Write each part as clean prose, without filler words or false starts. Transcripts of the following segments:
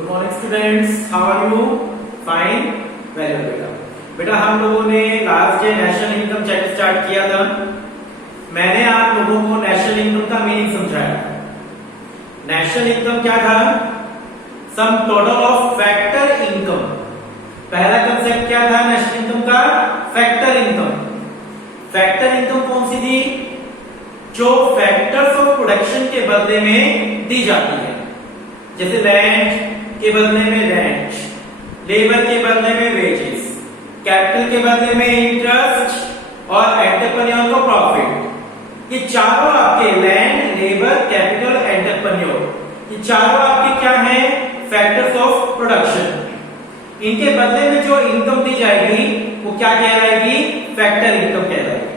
Good morning students, how are you? Fine, very good बेटा। बेटा हम लोगों ने last day national income chapter start किया था। मैंने आप लोगों को नेशनल इनकम का मीनिंग समझाया। नेशनल इनकम क्या था? Sum total of factor income. पहला कंसेप्ट क्या था नेशनल इनकम का? Factor income. फैक्टर इनकम कौन सी थी? जो फैक्टर्स ऑफ प्रोडक्शन के बदले में दी जाती है, जैसे लैंड के बदले में रेंट, लेबर के बदले में वेजेस, कैपिटल के बदले में इंटरेस्ट और एंटरप्रेन्योर को प्रॉफिट। ये चारों आपके लैंड, लेबर, कैपिटल, एंटरप्रेन्योर, ये चारों आपके क्या हैं? Factors of production. इनके बदले में जो इनकम दी जाएगी वो क्या कहलाएगी? फैक्टर इनकम कहलाएगी।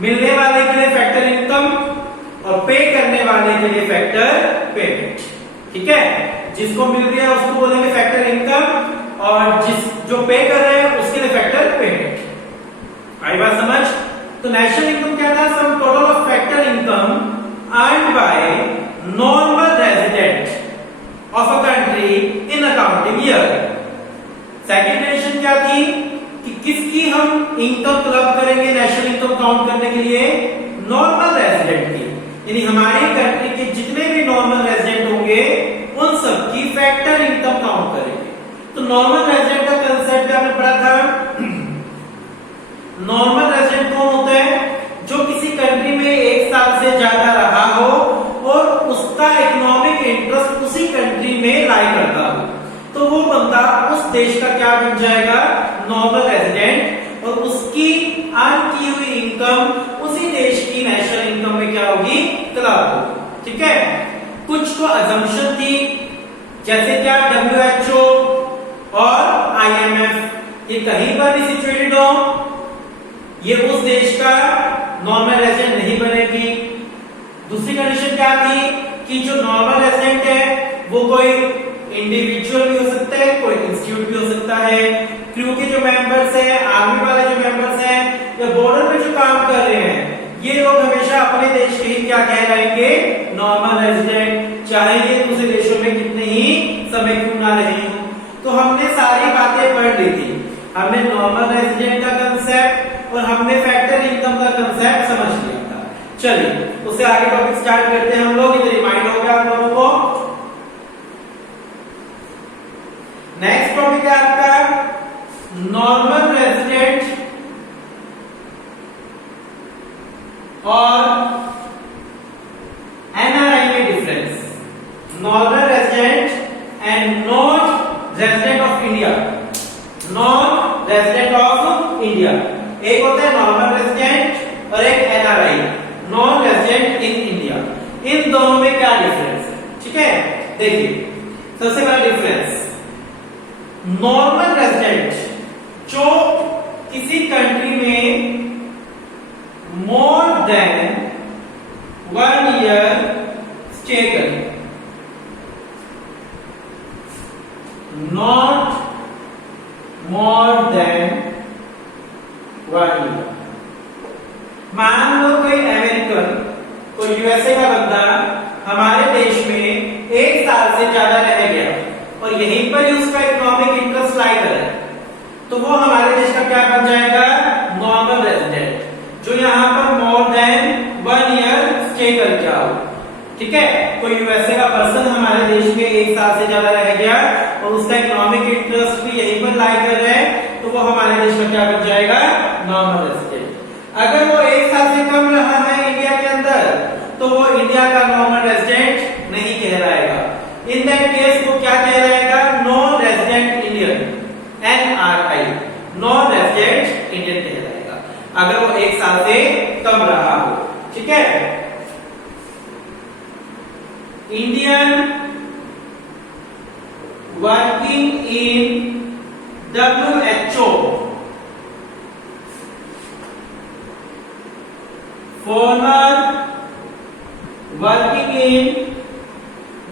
मिलने वाले के लिए फैक्टर इनकम और पे करने वाले के लिए फैक्टर पेमेंट। ठीक है, जिसको मिल रही है उसको बोलेंगे फैक्टर इनकम और जो पे कर रहे हैं उसके लिए फैक्टर पेमेंट। आई बात समझ? तो नेशनल इनकम क्या था? Sum total of factor income earned by normal resident of a country in accounting year. Second condition क्या थी कि किसकी हम इनकम तलब करेंगे नेशनल इनकम काउंट करने के लिए? नॉर्मल रेजिडेंट की, यानी हमारी कंट्री के जितने भी नॉर्मल रेजिडेंट होंगे उन सब की फैक्टर इनकम काउंट करेंगे। तो नॉर्मल रेजिडेंट का कंसेप्ट आपने पढ़ा था। नॉर्मल रेजिडेंट कौन होता है? जो किसी कंट्री में 1 साल से ज्यादा रहा हो और उसका इकोनॉमिक इंटरेस्ट उसी कंट्री में लाई करता हो, तो वो बंदा उस देश का क्या बन जाएगा? Normal resident. और उसकी अर्न की हुई इनकम उसी देश की नेशनल इनकम में क्या होगी? क्लब होगी। ठीक है, कुछ तो अजम्पशन थी, जैसे क्या WHO और IMF ये कहीं पर भी सिचुएटेड हो, ये उस देश का नॉर्मल रेजिडेंट नहीं बनेगी। दूसरी कंडीशन क्या थी कि जो नॉर्मल रेजिडेंट है वो कोई इंडिविजुअल भी हो सकता है, कोई इंस्टीट्यूट भी हो सकता है, क्रू के जो मेंबर्स हैं, आर्मी वाले जो मेंबर्स हैं, या बॉर्डर पे जो काम कर रहे हैं, ये लोग हमेशा अपने देश के ही क्या कहलाएंगे? नॉर्मल रेजिडेंट, चाहे ये दूसरे देशों में कितने ही समय क्यों ना रहे हो। तो हमने सारी बातें पढ़ ली थी। हमने नॉर्मल रेजिडेंट का कंसेप्ट और हमने फैक्टर इनकम का कंसेप्ट समझ लिया था। चलिए उससे आगे टॉपिक स्टार्ट करते हैं हम लोग। ये रिमाइंड हो गया आप लोगों को। नेक्स्ट टॉपिक है आपका नॉर्मल रेजिडेंट और NRI में difference. Normal resident and non resident of India. Non resident of India, एक होता है नॉर्मल रेजिडेंट और एक NRI, non resident in India. इन दोनों में क्या डिफरेंस है? ठीक है, देखिए सबसे पहला डिफरेंस, नॉर्मल रेजिडेंट जो किसी कंट्री में मोर देन 1 ईयर स्टे करे, नॉट मोर देन 1 ईयर। मान लो कोई अमेरिकन, कोई USA का बंदा हमारे देश में 1 साल से ज्यादा रह गया और यहीं पर ही उसका इकोनॉमिक इंटरेस्ट लाई करे, तो वो हमारे देश का क्या बन जाएगा? नॉर्मल रेजिडेंट, जो यहाँ पर मोर देन 1 ईयर स्टे करके आओ। ठीक है, कोई USA का पर्सन हमारे देश में 1 साल से ज्यादा रह गया और उसका इकोनॉमिक इंटरेस्ट भी यहीं पर लाई कर रहा है, तो वो हमारे देश में क्या बन जाएगा? Normal resident. अगर वो 1 साल से कम रहा है इंडिया के अंदर, तो वो इंडिया का नॉर्मल रेजिडेंट नहीं कहलाएगा। इन दैट केस वो क्या कहलाएगा? Non resident Indian, NRI, non resident Indian कहलाएगा, अगर वो 1 साल से कम रहा हो। ठीक है, Indian working in WHO, foreigner working in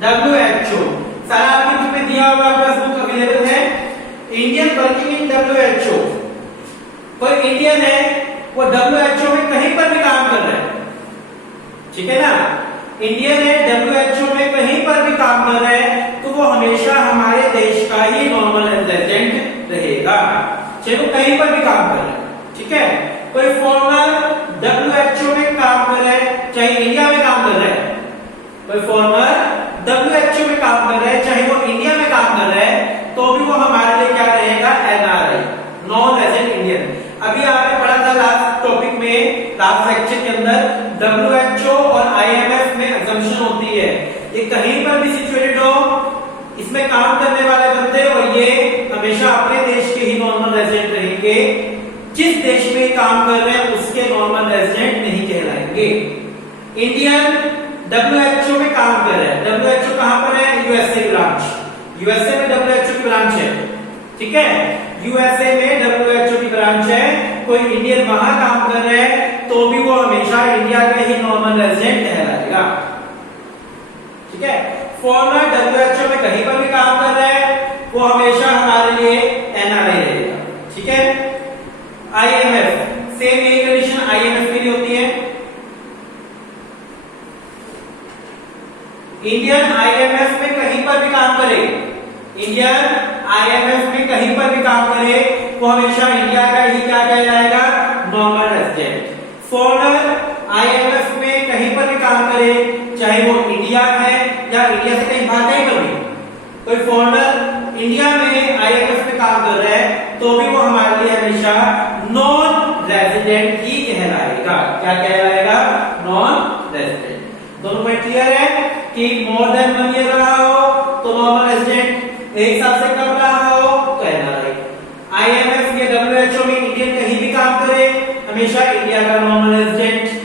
WHO, सारा आपके बुक में दिया हुआ है, बुक अवेलेबल है। इंडियन वर्किंग इन WHO, कोई इंडियन है वो WHO में कहीं पर भी काम कर रहा है, ठीक है ना? इंडियन है WHO में कहीं पर भी काम कर रहा है, तो वो हमेशा हमारे देश फॉरनर डब्ल्यूएचओ में काम कर रहे हैं, चाहे वो इंडिया में काम कर रहे हैं, तो भी वो हमारे लिए क्या रहेगा, एनआरआई, नॉन रेजिडेंट इंडियन। अभी आपने पढ़ा था लास्ट टॉपिक में, लास्ट लेक्चर के अंदर, डब्ल्यूएचओ और आईएमएफ में असम्पशन होती है, ये कहीं पर भी सिचुएटेड हो, इसमें काम करने वाले बंदे और ये हमेशा अपने देश के ही नॉर्मल रेजिडेंट रहेंगे, जिस देश में काम कर रहे हैं उसके नॉर्मल रेजिडेंट नहीं कहलाएंगे। इंडियन डब्ल्यूएचओ में काम कर रहे हैं, डब्ल्यूएचओ कहां पर है, यूएसए ब्रांच, यूएसए में डब्ल्यूएचओ की ब्रांच है, ठीक है, यूएसए में डब्ल्यूएचओ की ब्रांच है, कोई इंडियन वहां काम कर रहे हैं तो भी वो हमेशा इंडिया का ही नॉर्मल रेजिडेंट कहलाएगा, ठीक है। फॉरनर डब्ल्यूएचओ में कहीं पर भी काम कर रहे हैं वो हमेशा हमारे लिए एनआरआई रहेगा, ठीक है। आईएमएफ, सेम यही कंडीशन आईएमएफ के लिए होती है। इंडियन आईएमएफ में कहीं पर भी काम करे, इंडियन आईएमएफ में कहीं पर भी काम करे वो हमेशा इंडिया का ही क्या कहलाएगा, नॉर्मल रेजिडेंट। फॉरनर आईएमएफ में कहीं पर भी काम करे, चाहे वो इंडिया है या इंडिया से कहीं बाहर, कहीं पर भी कोई फॉरनर इंडिया में आईएमएफ में काम कर रहा है तो भी वो हमारे लिए हमेशा नॉन रेजिडेंट ही कहलाएगा, क्या कहलाएगा, नॉन रेजिडेंट। दोनों पॉइंट क्लियर है कि मोर देन 1 ईयर रहा हो तो नॉर्मल रेजिडेंट, एक साल से कम रहा हो तो एनआरआई। आईएमएफ या डब्ल्यूएचओ में इंडियन कहीं भी काम करे हमेशा इंडिया का नॉर्मल रेजिडेंट।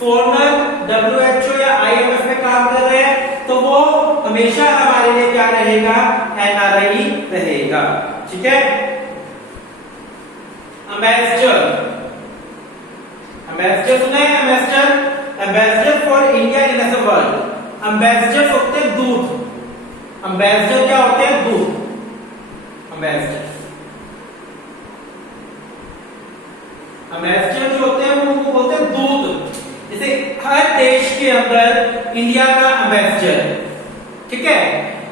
फॉरनर डब्ल्यूएचओ या आईएमएफ में काम कर रहे हैं तो वो हमेशा हमारे लिए क्या रहेगा, एनआरआई रहेगा, ठीक है। एम्बेसडर, एम्बेसडर सुना है, ambassador, ambassador for India in the world. Ambassador होते हैं दूत, एम्बेसडर क्या होते हैं, दूत, एम्बेसडर, एम्बेसडर जो होते हैं वो बोलते हैं दूत। जैसे हर देश के अंदर इंडिया का एम्बेसडर, ठीक है,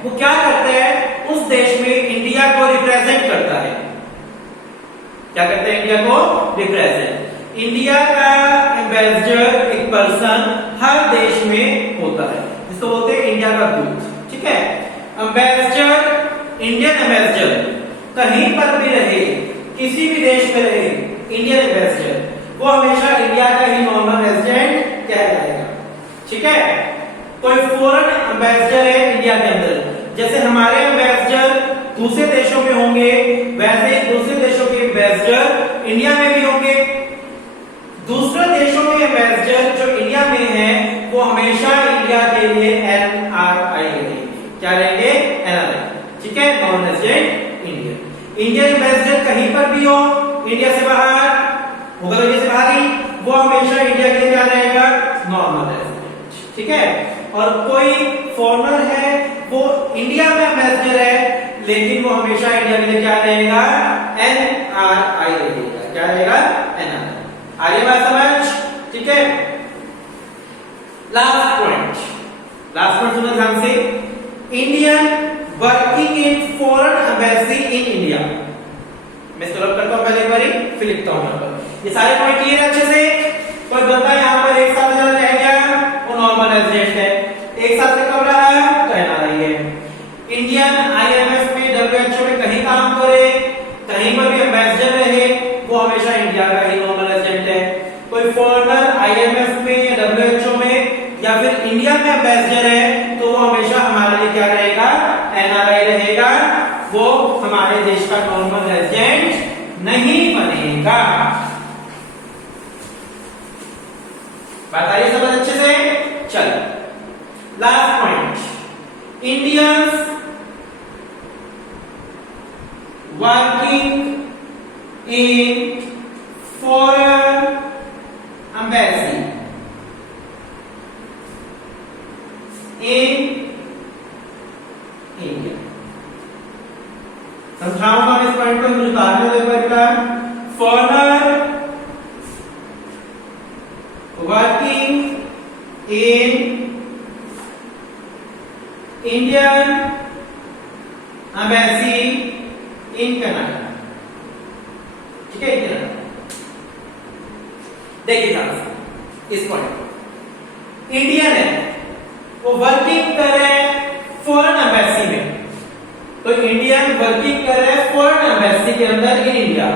वो क्या करता है, उस देश में इंडिया को रिप्रेजेंट करता है, क्या करते हैं, इंडिया को रिप्रेजेंट। इंडिया का एम्बेसडर एक पर्सन हर देश में होता है, जिसको बोलते हैं इंडिया का दूत, ठीक है। एम्बेसडर, इंडियन एम्बेसडर कहीं पर भी रहे, किसी भी देश में रहे, इंडियन एम्बेसडर वो हमेशा इंडिया का ही नॉर्मल रेजिडेंट कहलाएगा, ठीक है। कोई फॉरेन एम्बेसडर है इंडिया के अंदर, जैसे हमारे एम्बेसडर दूसरे देशों में होंगे वैसे ही दूसरे देशों के एम्बेसडर इंडिया में भी होंगे। दूसरे देशों के एम्बेसडर जो इंडिया में है वो हमेशा इंडिया के लिए एनआरआई रहेंगे, क्या रहेंगे, एनआरआई, ठीक है, non resident Indian. Indian ambassador कहीं पर भी हो, इंडिया से बाहर होगा तो इंडिया से बाहर ही, वो हमेशा इंडिया के लिए क्या रहेगा, नॉर्मल रेजिडेंट, ठीक है। और कोई फॉरेनर है वो इंडिया में एम्बेसडर है लेकिन वो हमेशा इंडिया के लिए क्या रहेगा, एनआरआई रहेगा, क्या रहेगा, एनआरआई। आगे बात समझ, ठीक है। लास्ट पॉइंट सुनो ध्यान से, Indian working in foreign embassy in India. मैं स्क्रॉल करता हूं पहले एक बारी, फिर लिखता हूं यहाँ पर। ये सारे पॉइंट क्लियर अच्छे से। कोई बंदा यहाँ पर एक साल रह गया वो नॉर्मल रेजिडेंट है, एक साल से कम रहा तो एनआरआई है। इंडियन आईएमएफ में डब्ल्यूएचओ में कहीं काम करे, कहीं पर भी एम्बेसडर रहे वो हमेशा इंडिया का ही नॉर्मल रेजिडेंट है। कोई फॉरेनर आईएमएफ में या डब्ल्यूएचओ में या फिर इंडिया में एम्बेसडर है तो वो हमेशा हमारे लिए क्या रहेगा, एनआरआई रहेगा, वो हमारे देश का नॉर्मल रेजिडेंट नहीं बनेगा। बात आई समझ अच्छे से, चल last point, Indians working in foreign embassy in India. समझाऊंगा इस पॉइंट को, मुझे उदाहरण दे पड़ेगा। Foreigner working in Indian embassy in Canada, ठीक है, कनाडा। देखिए इस पॉइंट, इंडियन है, वो वर्किंग कर रहे हैं फॉरेन एम्बेसी में। तो इंडियन वर्किंग कर रहे हैं फॉरेन एम्बेसी के अंदर इन इंडिया।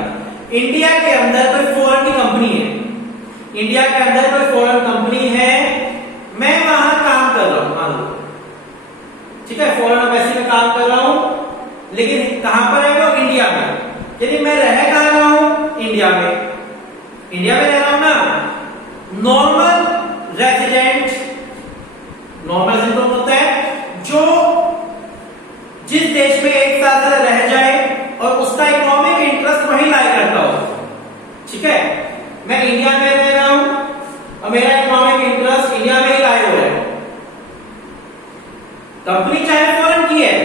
इंडिया के अंदर कोई फॉरेन की कंपनी है, इंडिया के अंदर कोई फॉरेन कंपनी है, मैं वहां काम कर रहा हूं, मान लो, ठीक है, फॉरेन एम्बेसी में काम कर रहा हूं, लेकिन कहां पर है वो? इंडिया में। यदि मैं रह कहां रहा हूं? इंडिया में। इंडिया में रह रहा हूं ना। नॉर्मल रेजिडेंट, नॉर्मल रेजिडेंट होता है जो जिस देश में एक साल रह जाए और उसका इकोनॉमिक इंटरेस्ट वहीं लाई करता हो, ठीक है। मैं इंडिया में रह रहा हूं और मेरा इकोनॉमिक इंटरेस्ट इंडिया में ही लाई हो रहा है। कंपनी चाहे फॉरेन की है,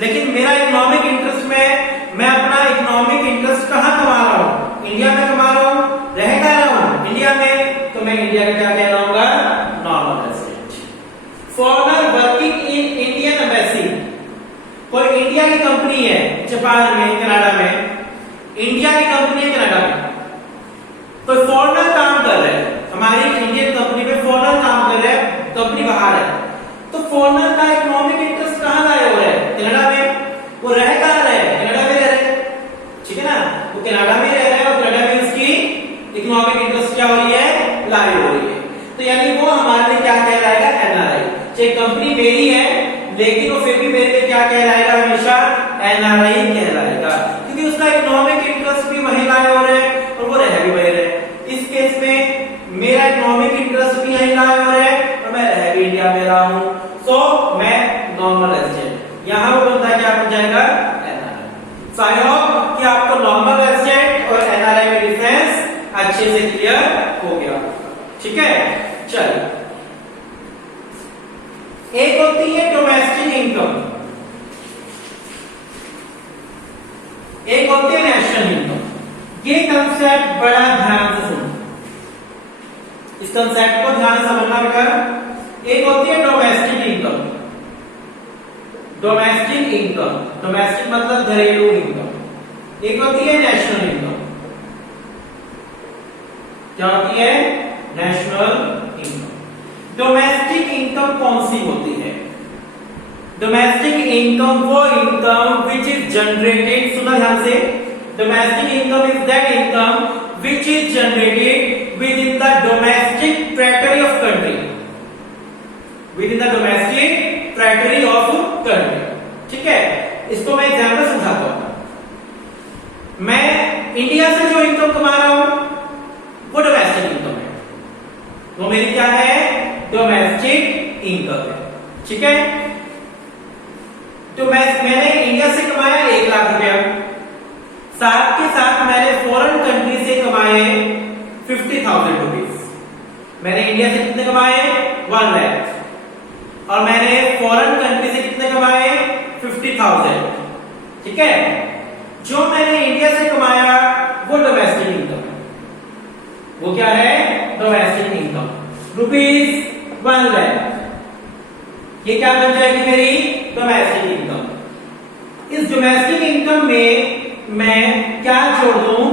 लेकिन मेरा इकोनॉमिक इंटरेस्ट में मैं अपना इकोनॉमिक इंटरेस्ट कहां कमा रहा हूं? इंडिया में कमा रहा हूं। रह कहां रहा हूं? इंडिया में। तो मैं इंडिया का क्या कहलाऊंगा? Normal resident. Foreigner working in Indian embassy, कोई इंडिया की कंपनी है जापान में, कनाडा में, इंडिया की कंपनी है कनाडा में, तो फॉरेनर काम कर रहे हैं हमारी इंडियन कंपनी में, फॉरेनर काम कर रहे हैं, कंपनी बाहर है, तो फॉरेनर का इकोनॉमिक इंटरेस्ट कहां लाया हो रहा है? कनाडा में। वो रह कहां रहे हैं? कनाडा में रह रहे हैं, ठीक है ना। वो कनाडा में रह रहे हैं और कनाडा में उसकी इकोनॉमिक इंटरेस्ट क्या हो रही है? लाई हो रही है। तो यानी वो हमारे लिए क्या कहलाएगा? एनआरआई। चाहे कंपनी मेरी है, लेकिन वो फिर भी मेरे लिए क्या कहलाएगा? हमेशा एनआरआई कहलाएगा, क्योंकि उसका इकोनॉमिक इंटरेस्ट भी वहीं लाए हो रहे हैं और वो रह भी वहीं रहे। इस केस में मेरा इकोनॉमिक इंटरेस्ट भी यहीं लाए हो रहे हैं और मैं रह भी इंडिया में रहा हूं, सो मैं नॉर्मल रेजिडेंट। यहां वो बनता है क्या बन जाएगा? एनआरआई। सो आई होप कि आपको नॉर्मल रेजिडेंट और एनआरआई में डिफरेंस अच्छे से क्लियर हो गया, ठीक है। चलिए, एक होती है डोमेस्टिक इनकम, एक होती है नेशनल इनकम। ये कंसेप्ट बड़ा ध्यान से सुनो, इस कंसेप्ट को ध्यान से समझना बेटा। एक होती है domestic income, domestic income, domestic मतलब घरेलू इनकम। एक होती है नेशनल इनकम। क्या होती है? National income. डोमेस्टिक इनकम कौन सी होती है? डोमेस्टिक इनकम वो इनकम विच इज जनरेटेड, सुना ध्यान से, domestic income is that income which is generated with in the domestic treasury of country, with in the domestic treasury of country, ठीक है। इसको मैं एग्जांपल समझाता हूं। मैं इंडिया से जो इनकम कमा रहा हूं वो डोमेस्टिक इनकम है, वो मेरी क्या है? डोमेस्टिक इनकम है, ठीक है। तो मैंने इंडिया से कमाया 1 लाख रुपया, साथ के साथ मैंने फॉरेन कंट्री से कमाए 50,000 रुपीज। मैंने इंडिया से कितने कमाए? 1 लाख, और मैंने फॉरेन कंट्री से कितने कमाए? 50,000, ठीक है। जो मैंने इंडिया से कमाया वो डोमेस्टिक इनकम है, वो क्या है? Domestic income, rupees 1 lakh. ये क्या बन जाएगी? मेरी डोमेस्टिक इनकम। इस डोमेस्टिक इनकम में मैं क्या जोड़ दूं?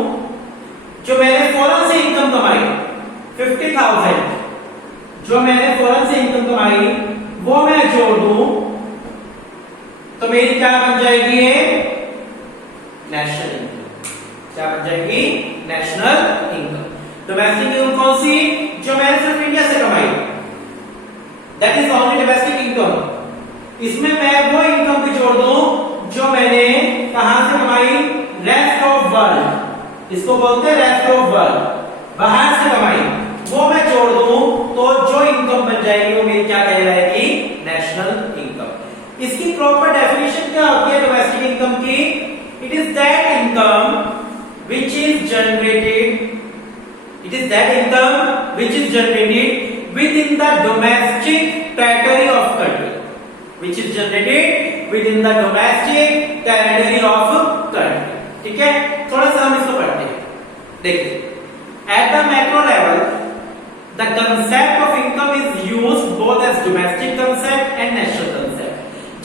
जो मैंने फॉरेन से इनकम कमाई 50,000, जो मैंने फॉरेन से इनकम कमाई वो मैं जोड़ दूं, तो मेरी क्या बन जाएगी? ये नेशनल इनकम। क्या बन जाएगी? National income. डोमेस्टिक इनकम कौन सी? जो मैंने सिर्फ इंडिया से कमाई, that is only domestic income. इसमें मैं वो इनकम भी जोड़ दूं जो मैंने कहां से कमाई? रेस्ट ऑफ वर्ल्ड, इसको बोलते हैं रेस्ट ऑफ वर्ल्ड, बाहर से कमाई, वो मैं जोड़ दूं तो जो इनकम बन जाएगी वो मेरी क्या कहलाएगी? National income. इसकी प्रॉपर डेफिनेशन क्या होती है डोमेस्टिक इनकम की? It is that income which is generated, it is that income which is generated within the domestic territory of country, which is generated within the domestic territory of country, ठीक है। थोड़ा सा हम इसको पढ़ते हैं, देखिए। At the macro level, the concept of income is used both as domestic concept and national concept.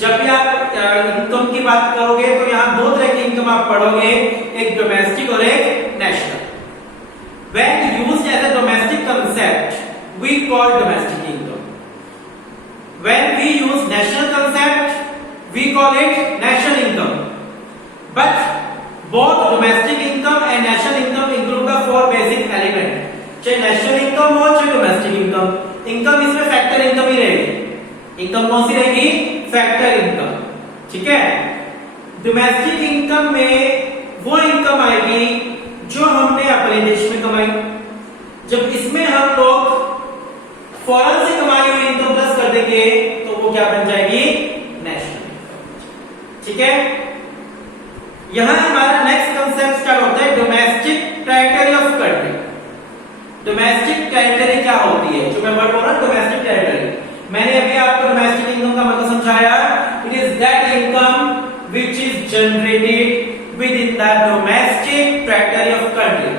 जब भी आप इनकम की बात करोगे तो यहाँ 2 तरह की इनकम आप पढ़ोगे, एक डोमेस्टिक और एक national. When used as a domestic concept, we call domestic income. when we use national concept we call it national income, but both domestic income and national income include the four basic element, चाहे national income हो चाहे domestic income, income इसमें factor income ही रहेगी। Income कौन सी रहेगी? Factor income, ठीक है। Domestic income में वो इनकम आएगी जो हमने अपने देश में कमाई, जब इसमें हम लोग फॉरेन से कमाई हुई इनकम प्लस कर देंगे तो वो क्या बन जाएगी? नेशनल इनकम, ठीक है। यहां हमारा नेक्स्ट कंसेप्ट स्टार्ट होता है domestic territory of country. Domestic territory क्या होती है? जो मैं वर्ड बोल रहा हूं डोमेस्टिक टेरिटरी, मैंने अभी आपको डोमेस्टिक इनकम का मतलब समझाया। It is that income which is generated with in the domestic territory of country.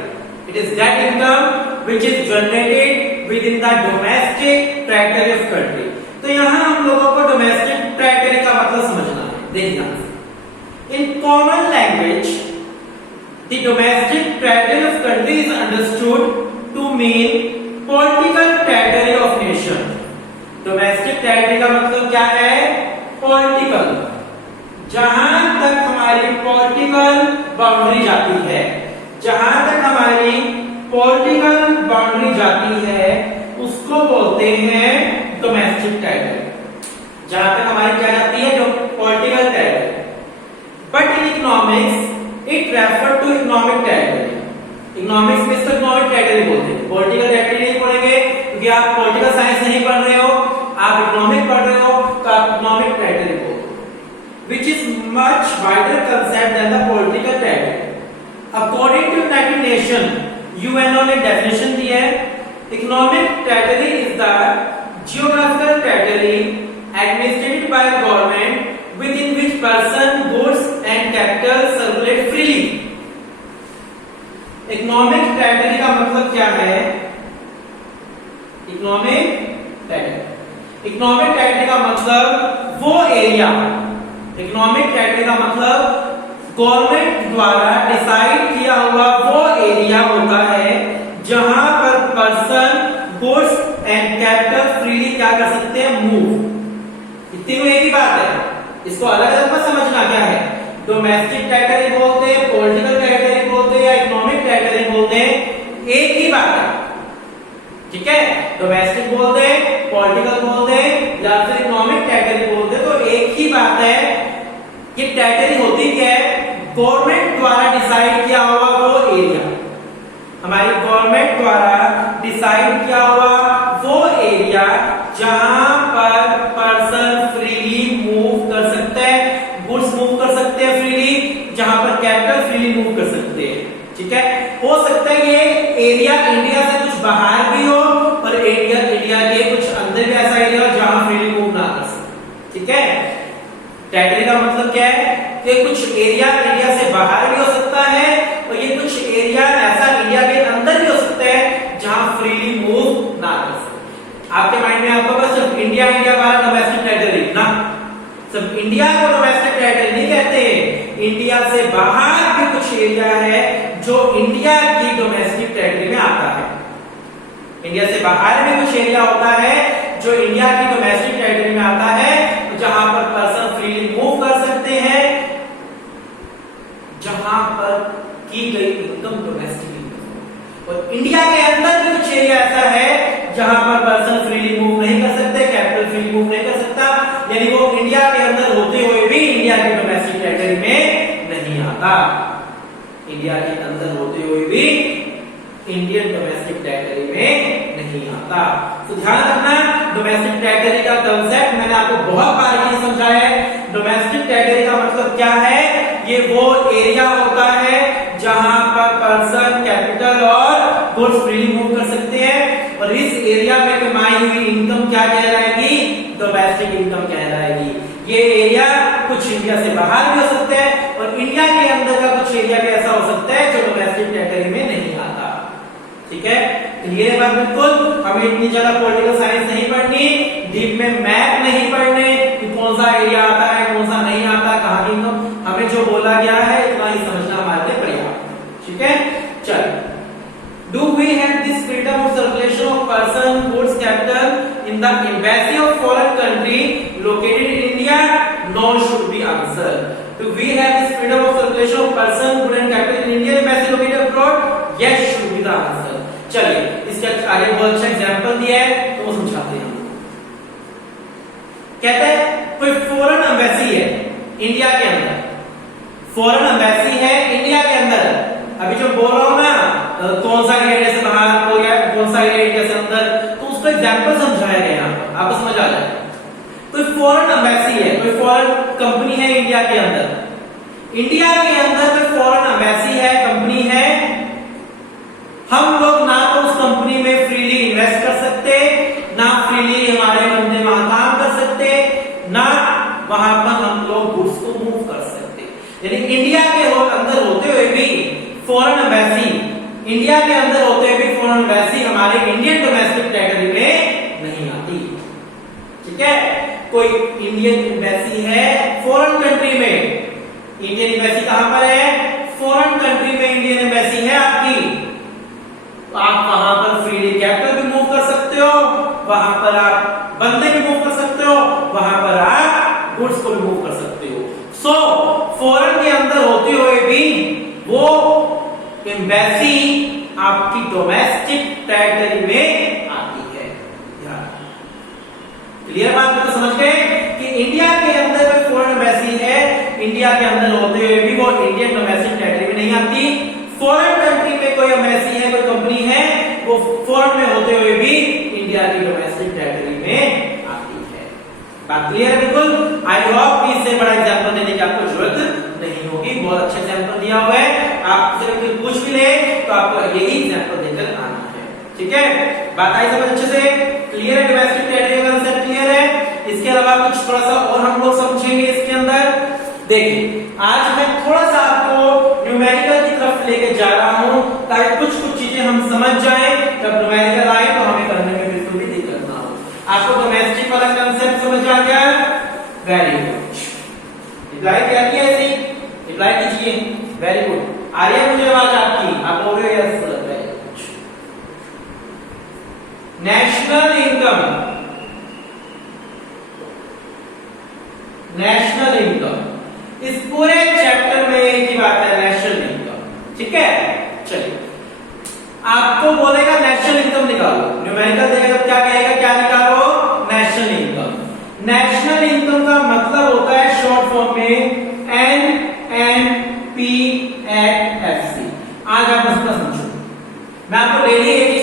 It is that income which is generated with in the domestic territory of country. तो यहां हम लोगों को डोमेस्टिक टेरिटरी का मतलब समझना है। देखना, in common language the domestic territory of country is understood to mean political territory of nation। domestic territory का मतलब क्या है? political, जहां तक हमारी political boundary जाती है, जहां तक हमारी political boundary जाती है उसको बोलते हैं domestic territory। जहां तक हमारी क्या जाती है? political territory। But in economics it refer to economic territory। Economics में इसको इकोनॉमिक टेरिटरी बोलते हैं, पॉलिटिकल टेरिटरी नहीं पढ़ेंगे क्योंकि आप पॉलिटिकल साइंस नहीं पढ़ रहे हो, आप इकोनॉमिक पढ़ रहे हो तो आप इकोनॉमिक टेरिटरी बोलते हो, which is much wider concept than the political territory। According to United Nations, UNO ने डेफिनेशन दी है, economic territory is the geographical territory administered by government within which person, goods and capital circulate freely। Economic territory का मतलब क्या है? Economic territory का मतलब वो area, economic territory का मतलब गवर्नमेंट द्वारा डिसाइड किया हुआ वो एरिया होता है जहां पर person, goods and capital freely क्या कर सकते हैं? मूव। इतनी एक ही बात है, इसको अलग अलग मत समझना क्या है। डोमेस्टिक टेरिटरी बोलते हैं, पॉलिटिकल टेरिटरी बोलते हैं या इकोनॉमिक टेरिटरी बोलते हैं, एक ही बात है, ठीक है। डोमेस्टिक बोलते हैं, पॉलिटिकल बोलते हैं या फिर इकोनॉमिक टेरिटरी बोलते हैं, तो एक ही बात है। ये टेरिटरी होती क्या है? गवर्नमेंट द्वारा डिसाइड किया हुआ वो एरिया, हमारी गवर्नमेंट द्वारा डिसाइड किया हुआ वो एरिया जहां पर पर्सन फ्रीली मूव कर सकते हैं, गुड्स मूव कर सकते हैं फ्रीली, जहां पर कैपिटल फ्रीली मूव कर सकते हैं, ठीक है। हो सकता है ये एरिया इंडिया से कुछ बाहर भी हो और इंडिया के कुछ अंदर भी ऐसा एरिया हो जहां फ्रीली मूव ना कर सके, ठीक है। टेरिटरी का मतलब क्या है? कि कुछ एरिया इंडिया से बाहर भी हो सकता है और ये कुछ एरिया ऐसा इंडिया के अंदर भी हो सकता है जहां फ्रीली मूव ना कर सके। आपके माइंड में आपको बस सिर्फ इंडिया वाला डोमेस्टिक टेरिटरी ना, सिर्फ इंडिया को डोमेस्टिक टेरिटरी नहीं कहते, इंडिया से बाहर भी कुछ एरिया है जो इंडिया की डोमेस्टिक टेरिटरी में आता है। इंडिया से बाहर भी कुछ एरिया होता है जो इंडिया की डोमेस्टिक टेरिटरी में आता है, जहां पर पर्सन फ्रीली मूव कर सकते हैं, जहां पर की गई इनकम डोमेस्टिक इनकम। और इंडिया के अंदर भी कुछ एरिया ऐसा है जहां पर पर्सन फ्रीली मूव नहीं कर सकते, कैपिटल फ्रीली मूव नहीं कर सकता, यानी वो इंडिया के अंदर होते हुए भी इंडिया की डोमेस्टिक टेरिटरी में नहीं आता। इंडिया के अंदर होते हुए भी इंडियन डोमेस्टिक टेरिटरी में नहीं आता। तो ध्यान रखना, डोमेस्टिक टेरिटरी का कंसेप्ट मैंने आपको बहुत बारीकी से समझाया है। डोमेस्टिक टेरिटरी का मतलब क्या है? ये वो एरिया होता है जहां पर पर्सन, कैपिटल और गुड्स फ्रीली मूव कर सकते हैं और इस एरिया में कमाई हुई इनकम क्या कहलाएगी? डोमेस्टिक इनकम कहलाएगी। ये एरिया कुछ इंडिया से बाहर भी हो सकता है और इंडिया के अंदर का कुछ एरिया भी ऐसा हो सकता है जो डोमेस्टिक टेरिटरी में नहीं आता, ठीक है। क्लियर है बात? बिल्कुल। हमें इतनी ज्यादा पॉलिटिकल साइंस नहीं पढ़नी, डीप में मैप नहीं पढ़ने कि कौन सा एरिया आता है कौन सा नहीं आता, कहां की इनकम, हमें जो बोला गया है इतना ही समझना हमारे लिए पर्याप्त, ठीक है। चल, do we have this freedom of circulation of person, goods, capital in the the embassy of foreign country located in India, no should be answer. Do we have this freedom of circulation of person, good and capital in India, embassy located abroad? Yes should be the answer. चलिए इसके आगे बहुत अच्छा example दिया है तो वो समझाते हैं। कहते हैं कोई फॉरेन एम्बेसी है इंडिया के अंदर, फॉरेन एम्बेसी है इंडिया के अंदर। अभी जो बोल रहा हूं ना कौन सा एरिया से बाहर हो या कौन सा एरिया इंडिया से अंदर, तो उसका एग्जांपल समझाया गया यहाँ पर, आपको समझ आ जाए। कोई फॉरेन एम्बेसी है, कोई फॉरेन कंपनी है इंडिया के अंदर, इंडिया के अंदर कोई फॉरेन एम्बेसी है, कंपनी है, हम लोग ना तो उस कंपनी में फ्रीली इन्वेस्ट कर सकते, ना फ्रीली हमारे बंदे वहां काम कर सकते, ना वहां पर हम लोग गुड्स को मूव कर सकते। यानी इंडिया के अंदर होते हुए भी फॉरेन एम्बेसी, इंडिया के अंदर होते हुए भी फॉरेन एम्बेसी हमारे इंडियन डोमेस्टिक टेरिटरी में नहीं आती। ठीक है, कोई इंडियन एम्बेसी है फॉरेन कंट्री में, इंडियन एम्बेसी कहां पर है? फॉरेन कंट्री में इंडियन एम्बेसी है आपकी, तो आप वहां पर फ्रीली कैपिटल भी मूव कर सकते हो, वहां पर आप बंदे भी मूव कर सकते हो, वहां पर आप गुड्स को भी मूव कर सकते हो। सो फॉरेन के अंदर होते हुए भी वो एम्बेसी आपकी डोमेस्टिक टेरिटरी में आती है। क्लियर बात तो समझ गए कि इंडिया के अंदर कोई फॉरेन एम्बेसी है, इंडिया के अंदर होते हुए भी वो इंडियन डोमेस्टिक टेरिटरी में नहीं आती। फॉरेन कंट्री में कोई एम्बेसी है, कोई कंपनी है, वो फॉरेन में होते हुए भी इंडिया की डोमेस्टिक टेरिटरी में आती है। बात क्लियर है बिल्कुल? आई होप इससे बड़ा एग्जांपल देने की आपको जरूरत नहीं होगी, बहुत अच्छा एग्जांपल दिया हुआ है। आप सिर्फ कुछ भी ले तो आपको यही एग्जांपल देकर आना है। ठीक है, बात आई समझ अच्छे से? क्लियर है? डोमेस्टिक टेरिटरी का कांसेप्ट क्लियर है? इसके अलावा कुछ थोड़ा सा और हम लोग समझेंगे इसके अंदर। देखिए आज मैं थोड़ा सा आपको न्यूमेरिकल की तरफ लेके जा रहा हूं ताकि कुछ कुछ चीजें हम समझ जाएं, जब न्यूमेरिकल आए तो हमें करने में बिल्कुल भी दिक्कत ना हो। आपको डोमेस्टिक वाला कांसेप्ट समझ आ गया? वेरी गुड, रिप्लाई क्या किया? ऐसे रिप्लाई कीजिए। वेरी गुड, आ रही है मुझे आवाज आपकी? आप बोल रहे हो yes sir. Very good. National income, national income, इस पूरे चैप्टर में एक ही बात है, नेशनल इनकम। ठीक है, चलिए आपको बोलेगा नेशनल इनकम निकालो, न्यूमेरिकल देगा क्या कहेगा? क्या निकालो? National income. नेशनल इनकम का मतलब होता है शॉर्ट फॉर्म में NNP@FC। आज आप मसला समझो, मैं आपको डेली एक